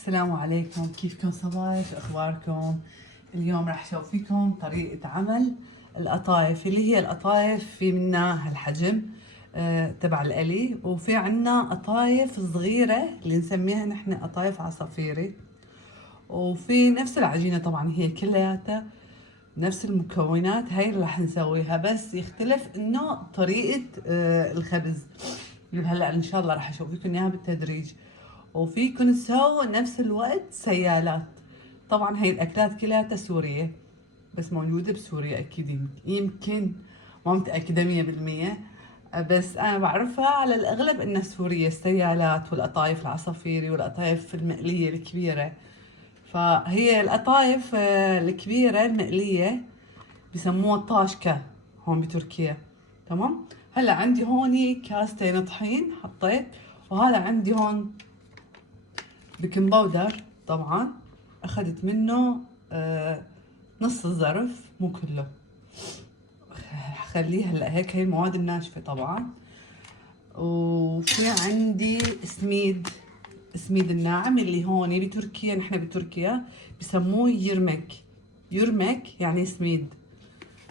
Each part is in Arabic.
السلام عليكم، كيفكم صباح؟ شو اخباركم؟ اليوم راح اشوفيكم طريقة عمل القطايف، اللي هي القطايف في منها هالحجم تبع القلي، وفي عنا قطايف صغيرة اللي نسميها نحن قطايف عصافيري، وفي نفس العجينة طبعا هي كلياتها نفس المكونات هاي اللي راح نسويها، بس يختلف انه طريقة الخبز اللي هلا ان شاء الله راح اشوفكم اياها بالتدريج. وفيكن تسووا نفس الوقت سيالات. طبعا هاي الاكلات كلها سورية، بس موجودة بسوريا اكيد، يمكن ما متأكدة 100%، بس انا بعرفها على الاغلب انها سورية، السيالات والقطايف العصافيري والقطايف المقلية الكبيرة. فهي القطايف الكبيرة المقلية بسموها طاشكة هون بتركيا. تمام. هلا عندي هوني كاستين طحين حطيت، وهذا عندي هون بيكنج باودر. طبعا اخذت منه نص الظرف مو كله، خليه هلا هيك. هي المواد الناشفة طبعا. وفي عندي سميد الناعم اللي هون بتركيا، نحن بتركيا بسموه يرمك. يرمك يعني سميد،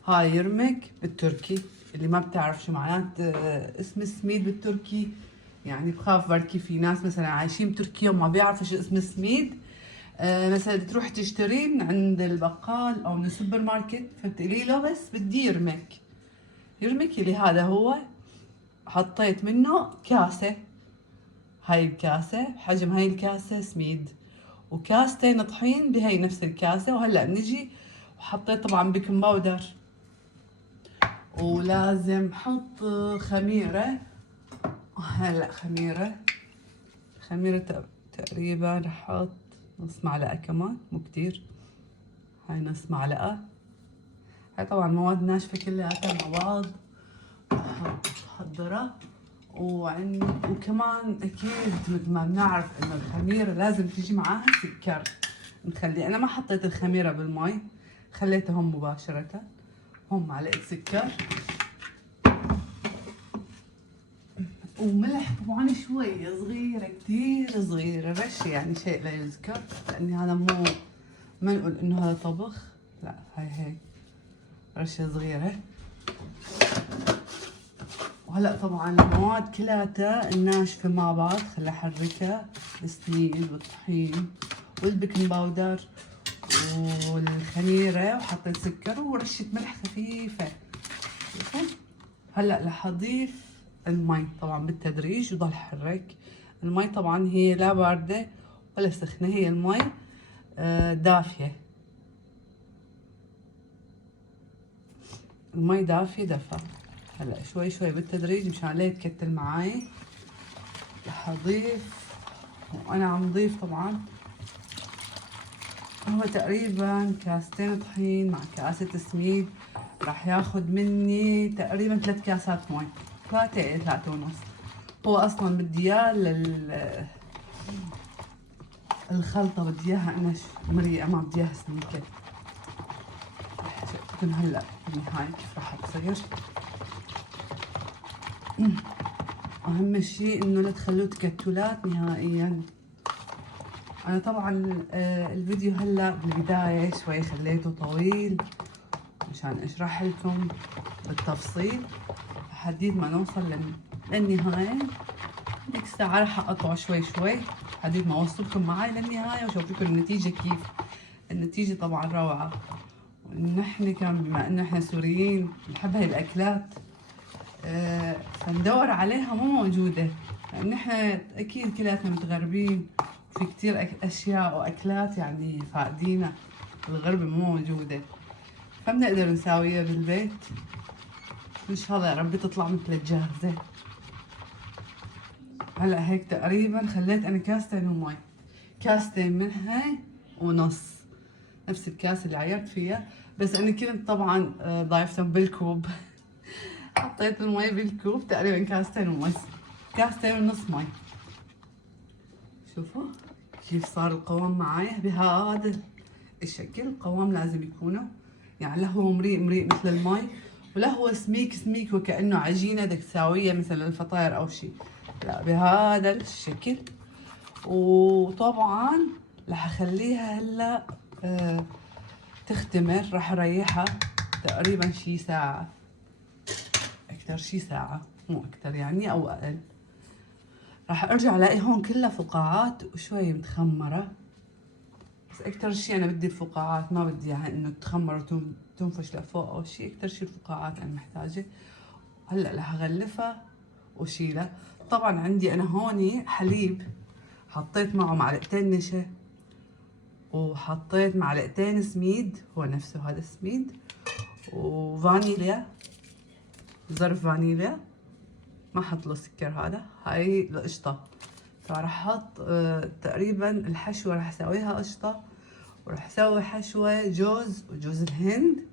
هاي يرمك بالتركي. اللي ما بتعرف شو معنات اسم السميد بالتركي، يعني بخاف بركي في ناس مثلا عايشين بتركيا وما بيعرفوا شو اسم السميد. مثلا تروح تشتريه من عند البقال او من السوبر ماركت، فبتقولي له بس بدي يرمك. يرمك اللي هذا هو. حطيت منه كاسة، هاي الكاسة حجم هاي الكاسة سميد، وكاستين طحين بهاي نفس الكاسة. وهلا نجي وحطيت طبعا بيكنج باودر، ولازم حط خميرة. هلا خميرة تقريبا رح احط نص معلقة كمان، مو كتير، هاي نص معلقة. هاي طبعا مواد ناشفة كلياتها مع بعض حضرها. وكمان اكيد مثل ما بنعرف انه الخميرة لازم تيجي معاها سكر. انا ما حطيت الخميرة بالمي، خليتها هون مباشرة. هون معلقة سكر، وملح طبعا شوي صغيرة، كتير صغيرة، رش يعني شيء لا يذكر، لأني هذا مو، ما نقول إنه هذا طبخ، لا هاي رشة صغيرة. وهلا طبعا المواد كلها الناشفة مع بعض خلي أحركها، السميد والطحين والبيكنج باودر والخميرة، وحطيت سكر ورشة ملح خفيفة. هلا رح اضيف المي طبعا بالتدريج وضل حرك. المي طبعا هي لا باردة ولا سخنة، هي المي دافية. المي دافية دفا. هلا شوي شوي بالتدريج مشان لا يتكتل معاي. رح اضيف، وانا عم ضيف طبعا هو تقريبا كاستين طحين مع كاسة سميد، راح ياخد مني تقريبا 3 كاسات مي، 3 ونص. هو اصلا بدي اياه الخلطة بدي اياها انا مريئة، ما بدي اياها سميكة. شوفكن هلا بالنهاية كيف راح تصير. اهم شيء انه لا تخلوه تكتلات نهائيا. انا طبعا الفيديو هلا بالبداية شوي خليته طويل مشان اشرح لكم بالتفصيل لحديد ما نوصل للنهاية. هيك الساعة راح اقطعه شوي شوي لحديد ما اوصلكم معي للنهاية واشوفكم النتيجة كيف. النتيجة طبعا روعة. ونحن كمان بما انه احنا سوريين بنحب هاي الاكلات، فندور عليها مو موجودة، لان احنا اكيد كلياتنا متغربين، وفي كتير اشياء واكلات يعني فاقدينا الغربة مو موجودة، فبنقدر نساويها بالبيت ان شاء الله. يا رب تطلع مثل الجاهزة. هلا هيك تقريبا خليت انا كاستين ومي، كاستين منها ونص، نفس الكاس اللي عيرت فيها، بس انا كنت طبعا ضايفتهم بالكوب. حطيت المي بالكوب تقريبا كاستين ونص، كاستين ونص مي. شوفوا كيف صار القوام معي بهذا الشكل. القوام لازم يكونه يعني لا هو مريء مثل المي، ولا هو سميك وكأنه عجينة بدك تساويها مثل الفطاير او شيء، لا بهذا الشكل. وطبعا رح اخليها هلا تختمر. رح اريحها تقريبا شي ساعة، اكتر شي ساعة مو اكتر يعني او اقل. راح ارجع الاقي هون كلها فقاعات وشوي متخمرة، بس اكتر شي انا بدي الفقاعات، ما بدي اياها انه تخمر وتنفش لفوق او شي. اكتر شي الفقاعات انا محتاجة. هلا رح اغلفها وشيلها. طبعا عندي انا هوني حليب، حطيت معه معلقتين نشا وحطيت معلقتين سميد، هو نفسه هذا السميد، وفانيليا، ظرف فانيليا ما حط له سكر. هذا هاي القشطة. فراح احط تقريبا الحشوة راح اسويها قشطة، وراح اسوي حشوة جوز وجوز الهند،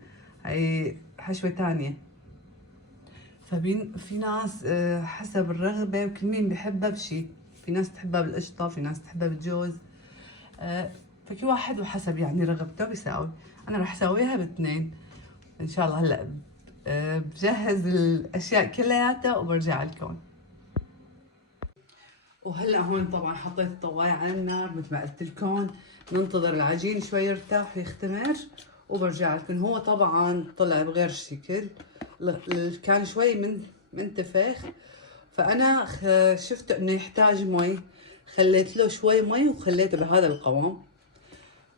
هاي حشوة تانية. في ناس حسب الرغبة وكل مين بحبها بشي، في ناس تحبها بالقشطة، في ناس تحبها بالجوز، فكل واحد وحسب يعني رغبته بيساوي. انا راح اسويها باثنين ان شاء الله. هلا بجهز الاشياء كلياتها وبرجع لكم. وهلا هون طبعا حطيت الطواية على النار مثل ما قلت لكم، ننتظر العجين شوي يرتاح ويختمر وبرجع لكم. هو طبعا طلع بغير شكل، كان شوي منتفخ، فانا شفت انه يحتاج مي، خليت له شوي مي وخليته بهذا القوام.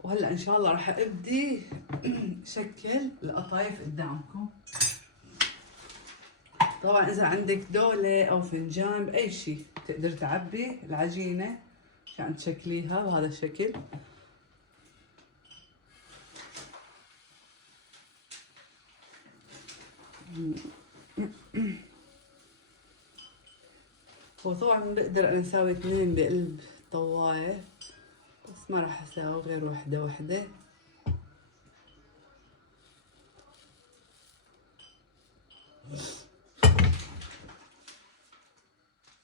وهلا ان شاء الله راح ابدي شكل القطايف قدامكم. طبعا اذا عندك دولة او فنجان باي شيء تقدر تعبي العجينة عشان تشكليها بهذا الشكل. وطبعا بقدر انا اسوي اثنين بقلب طواية، بس ما راح اسوي غير وحدة وحدة.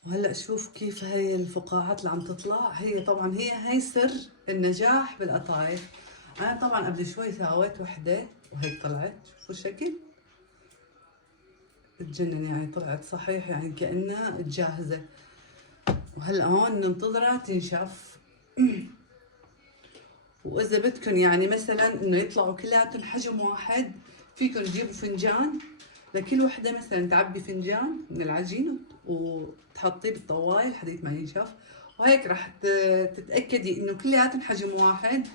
وهلا شوف كيف هاي الفقاعات اللي عم تطلع. هي طبعا هي سر النجاح بالقطايف. انا طبعا قبل شوي سويت وحدة وهيك طلعت، شوفوا الشكل تجنن يعني، طلعت صحيح يعني كأنها جاهزة. وهلا هون ننتظرها تنشف. واذا بدكم يعني مثلا انه يطلعوا كلياتهم حجم واحد، فيكم تجيبوا فنجان لكل وحده، مثلا تعبي فنجان من العجين وتحطيه بالطواية لحديت ما ينشف، وهيك راح تتاكدي انه كلياتهم حجم واحد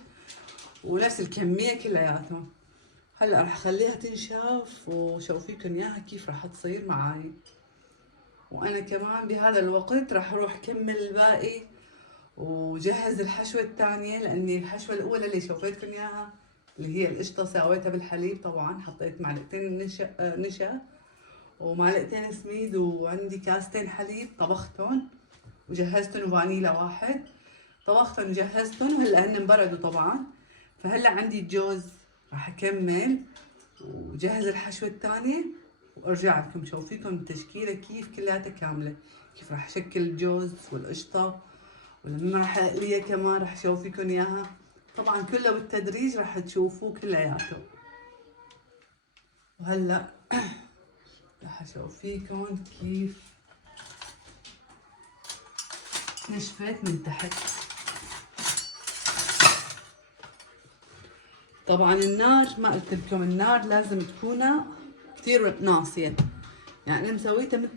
ونفس الكميه كلياتهم. هلا راح اخليها تنشف وشوفيكم اياها كيف راح تصير معاي. وانا كمان بهذا الوقت راح اروح كمل الباقي وجهز الحشوة الثانية، لاني الحشوة الاولى اللي شوفيتكم اياها اللي هي القشطة سويتها بالحليب. طبعا حطيت معلقتين نشا ومعلقتين سميد، وعندي كاستين حليب طبختهم وجهزتهم، وفانيلا واحد طبختهم وجهزتهم، وهلا هن انبردوا طبعا. فهلا عندي الجوز راح اكمل وجهز الحشوة الثانية وارجع لكم شوفيكم التشكيلة كيف كلياتها كاملة، كيف راح اشكل الجوز والقشطة، ولما راح اقليها كمان راح اشوفيكم اياها. طبعا كله بالتدريج راح تشوفوه كلياته. وهلا راح اشوفيكم كيف نشفت من تحت. طبعا النار ما قلت لكم، النار لازم تكون كثير ناصية، يعني انا مسويتها مثل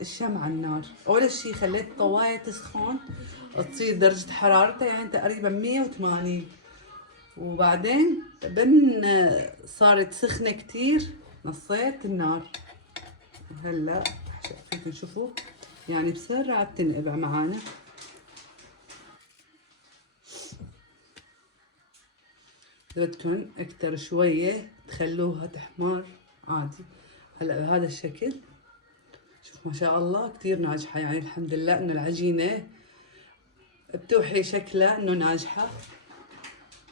الشمعة. النار اول شي خليت الطواية تسخن تصير درجة حرارتها يعني تقريبا 180، وبعدين صارت سخنة كتير نصيت النار. هلا فيكم تشوفوا يعني بسرعة بتنقبع معانا. بدكن اكتر شوية تخلوها تحمر عادي. هلا بهذا الشكل شوف ما شاء الله كتير ناجحة، يعني الحمد لله انه العجينة بتوحي شكلها انه ناجحة.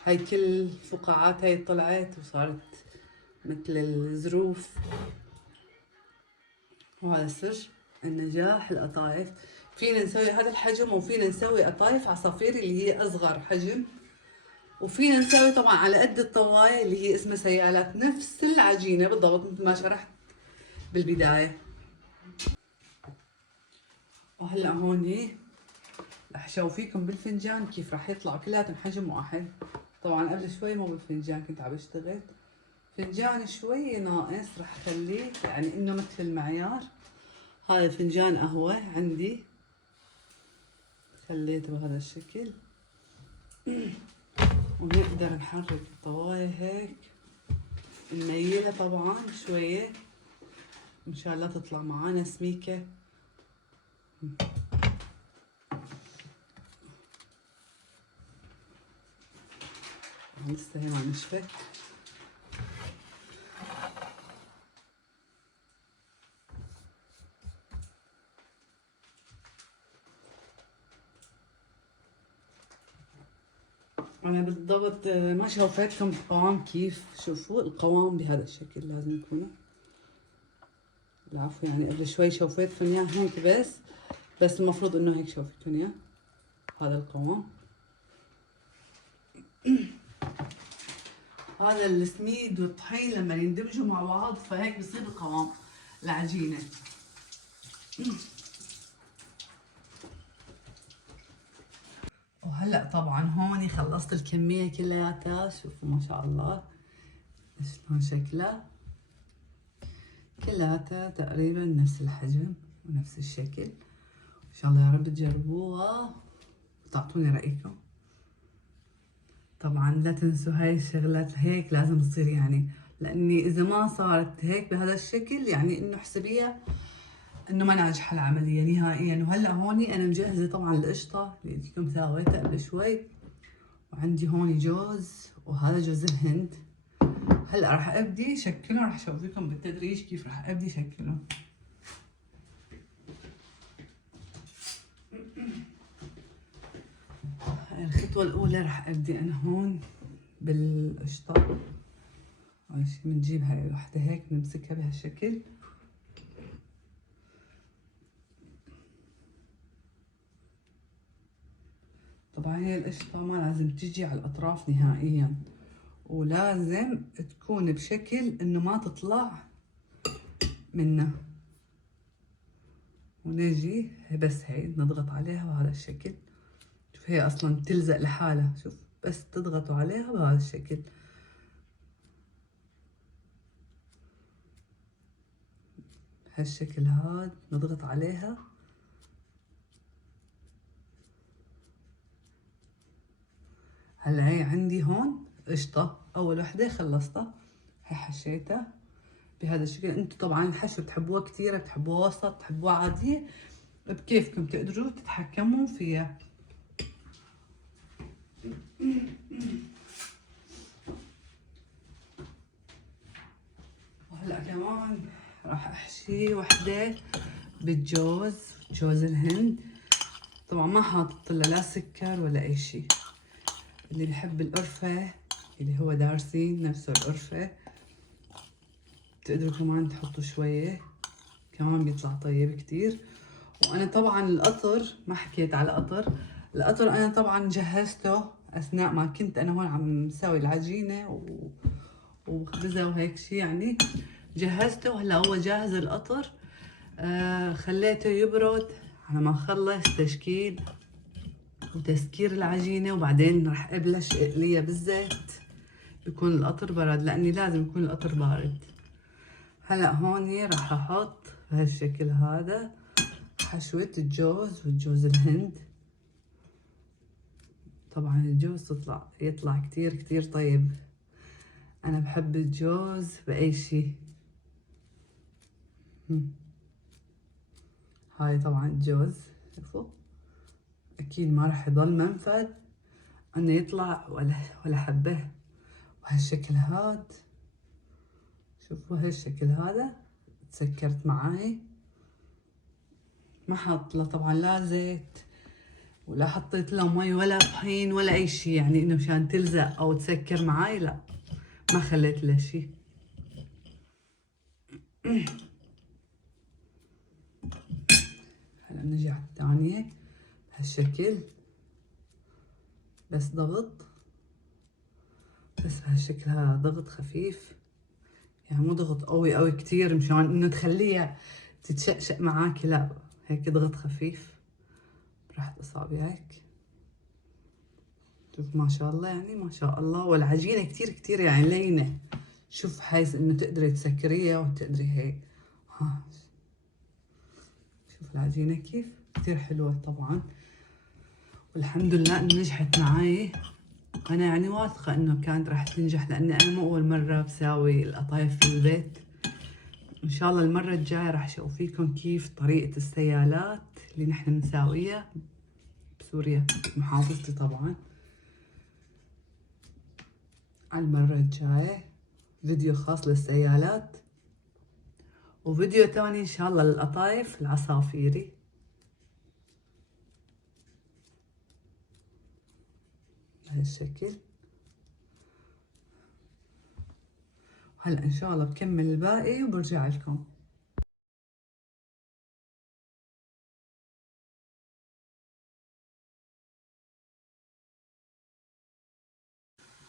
هاي كل الفقاعات هاي طلعت وصارت مثل الزروف، وهذا سر النجاح القطايف. فينا نسوي هذا الحجم وفينا نسوي قطايف عصافير اللي هي اصغر حجم، وفينا نسوي طبعا على قد الطواية اللي هي اسمها سيالات، نفس العجينة بالضبط مثل ما شرحت بالبداية. وهلا هون رح اشوفيكم بالفنجان كيف رح يطلع كلياتهم حجم واحد. طبعا قبل شوي مو بالفنجان كنت عم بشتغل، فنجان شوي ناقص رح خليه يعني انه مثل المعيار. هذا فنجان قهوة عندي خليته بهذا الشكل. ونقدر نحرك الطواية هيك نميلها طبعا شوية مشان لا تطلع معانا سميكة. لسه هي ما نشفت. انا بالضبط ما شوفتكم القوام كيف. شوفوا القوام بهذا الشكل لازم يكونه. العفو يعني قبل شوي شوفتكم اياه هيك بس المفروض انه هيك شوفتكم اياه. هذا القوام. هذا السميد والطحين لما يندمجوا مع بعض فهيك بصير القوام العجينة. وهلا طبعا هون خلصت الكمية كلياتها. شوفوا ما شاء الله شلون شكلها، كلياتها تقريبا نفس الحجم ونفس الشكل. ان شاء الله يا رب تجربوها وتعطوني رأيكم. طبعا لا تنسوا هاي الشغلات هيك لازم تصير يعني، لاني اذا ما صارت هيك بهذا الشكل يعني انه حسبيها انه ما ناجحه العمليه نهائيا. وهلا هوني انا مجهزه طبعا القشطه اللي قلتلكم سويتها قبل شوي، وعندي هون جوز وهذا جوز الهند. هلا راح ابدي شكله، راح اشوفكم بالتدريج كيف راح ابدي شكله. الخطوه الاولى راح ابدي انا هون بالقشطه. اول شي بنجيب هاي الوحده هيك بنمسكها بهالشكل. طبعا هي القشطة ما لازم تجي على الأطراف نهائيا، ولازم تكون بشكل إنه ما تطلع منه. ونجي بس هي نضغط عليها بهذا الشكل. شوف هي أصلا تلزق لحالها، شوف بس تضغطوا عليها بهذا الشكل. هالشكل هاد نضغط عليها. هلا هي عندي هون قشطة أول وحدة خلصتها، هي حشيتها بهذا الشكل. انتم طبعا الحشو بتحبوها كثيرة، بتحبوها وسط، بتحبوها عادية، بكيفكم تقدروا تتحكموا فيها. وهلا كمان راح احشي وحدة بالجوز، جوز الهند. طبعا ما حاطط لا سكر ولا اي شيء. اللي بحب القرفة اللي هو دارسين نفسه القرفة تقدروا كمان تحطوا شوية، كمان بيطلع طيب كتير. وانا طبعا القطر ما حكيت على القطر انا طبعا جهزته اثناء ما كنت انا هون عم سوي العجينة وبخبزها وهيك شي يعني. جهزته وهلا هو جاهز القطر. خليته يبرد على ما اخلص تشكيل وتسكير العجينة، وبعدين رح ابلش اقليها بالزيت. بيكون القطر برد لاني لازم يكون القطر بارد. هلا هون رح احط بهالشكل هذا حشوة الجوز والجوز الهند. طبعا الجوز يطلع كتير كتير طيب. انا بحب الجوز باي شي. هاي طبعا الجوز شوفوا اكيد ما راح يضل منفذ انه يطلع ولا حبة. وهالشكل هاد شوفوا هالشكل هذا تسكرت معاي. ما حط له طبعا لا زيت ولا حطيت له مي ولا طحين ولا اي شي، يعني انه مشان تلزق او تسكر معاي لا، ما خليت له شي. هلا نجي على الثانية بهالشكل، بس ضغط، بس بهالشكل هذا ضغط خفيف، يعني مو ضغط قوي قوي كتير مشان انه تخليها تتشقشق معاكي، لا هيك ضغط خفيف راحت اصابعك. شوف ما شاء الله، يعني ما شاء الله. والعجينة كتير كتير يعني لينة، شوف حيث انه تقدري تسكريها وتقدري هيك. ها شوف العجينة كيف كتير حلوة طبعا، والحمد لله ان نجحت معي. انا يعني واثقة انه كانت راح تنجح، لاني انا مو اول مرة بساوي القطايف في البيت. ان شاء الله المرة الجاية راح اشوفيكم كيف طريقة السيالات اللي نحن نساويها بسوريا محافظتي طبعا. على المرة الجاية فيديو خاص للسيالات، وفيديو تاني ان شاء الله للقطايف العصافيري. بهالشكل. هلا ان شاء الله بكمل الباقي وبرجع لكم.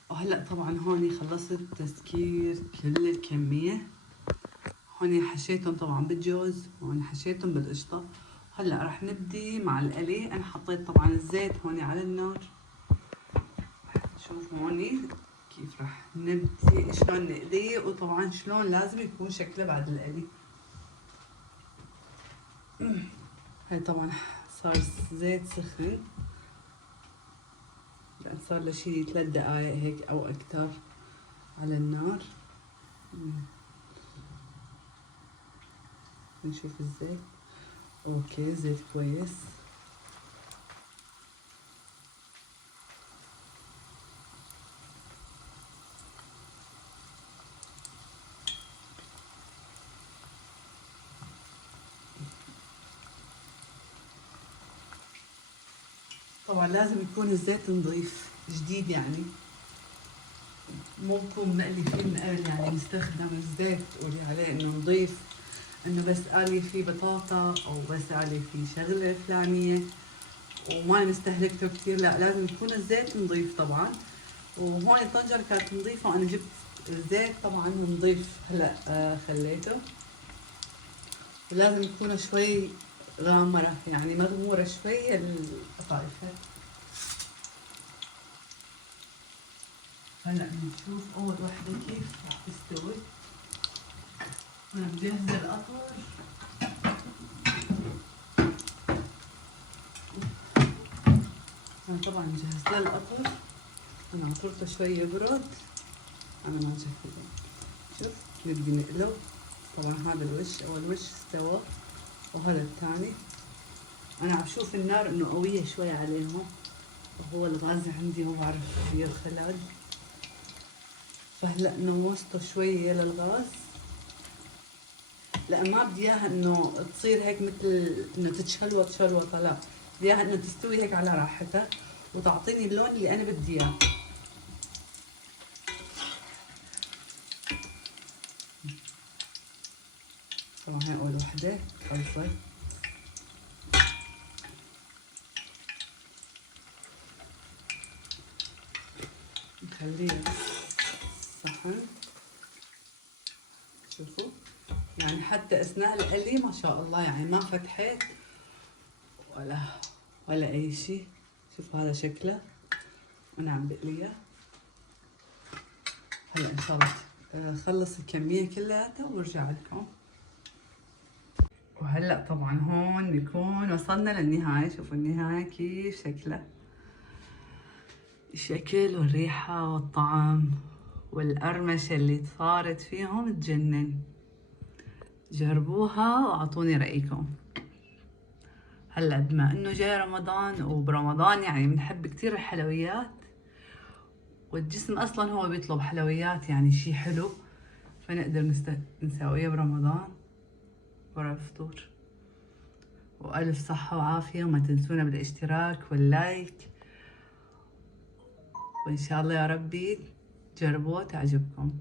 وهلا طبعا هوني خلصت تسكير كل الكمية. هوني حشيتهم طبعا بالجوز، وهون حشيتهم بالقشطة. هلا رح نبدي مع القلي. انا حطيت طبعا الزيت هوني على النار. شوف هوني كيف رح نبدي شلون نقليه، وطبعا شلون لازم يكون شكله بعد القلي. هاي طبعا صار زيت سخن، يعني صار له شي 3 دقايق هيك او اكتر على النار. نشوف الزيت. اوكي زيت كويس. طبعا لازم يكون الزيت نظيف جديد، يعني مو يكون مقلي فيه من قبل، يعني نستخدم الزيت تقولي عليه انه نظيف، انه بس قالي فيه بطاطا او بس قالي فيه شغله فلانيه وما نستهلكته كثير. لا، لازم يكون الزيت نظيف طبعا. وهون الطنجره كانت نظيفه وانا جبت الزيت طبعا نظيف. هلا خليته. ولازم يكون شوي غامره، يعني مغموره شوي القطايف. هلا بنشوف اول وحده كيف راح تستوي. انا مجهزه القطر. انا طبعا مجهزه القطر. انا عطرته شوي يبرد. انا ما مجهزه. شوف نبدي نقلب. طبعا هذا الوش، اول وش استوى، وهذا الثاني. انا عم بشوف النار انه قويه شوي عليهم، وهو الغاز عندي هو بعرف فيه خلل. فهلا نوصته شويه للغاز. لا ما بدي اياها انه تصير هيك مثل انه تتشلوط شلوطه، لا بدي اياها انه تستوي هيك على راحتها وتعطيني اللون اللي انا بدي اياه. طبعا هاي اول وحده خلصت. نخليها صحن. شوفوا يعني حتى اثناء القلي ما شاء الله، يعني ما فتحت ولا اي شيء. شوف هذا شكله وانا عم بقليها. هلا ان شاء الله خلص الكميه كلياتها وارجع لكم. وهلا طبعا هون بيكون وصلنا للنهايه. شوفوا النهايه كيف شكلها، الشكل والريحه والطعم والقرمشه اللي صارت فيهم تجنن. جربوها واعطوني رايكم. هلا بما انه جاي رمضان، وبرمضان يعني بنحب كثير الحلويات، والجسم اصلا هو بيطلب حلويات، يعني شي حلو، فنقدر نساويه برمضان ورا الفطور. والف صحة وعافية، وما تنسونا بالاشتراك واللايك، وان شاء الله يا ربي تجربوه تعجبكم.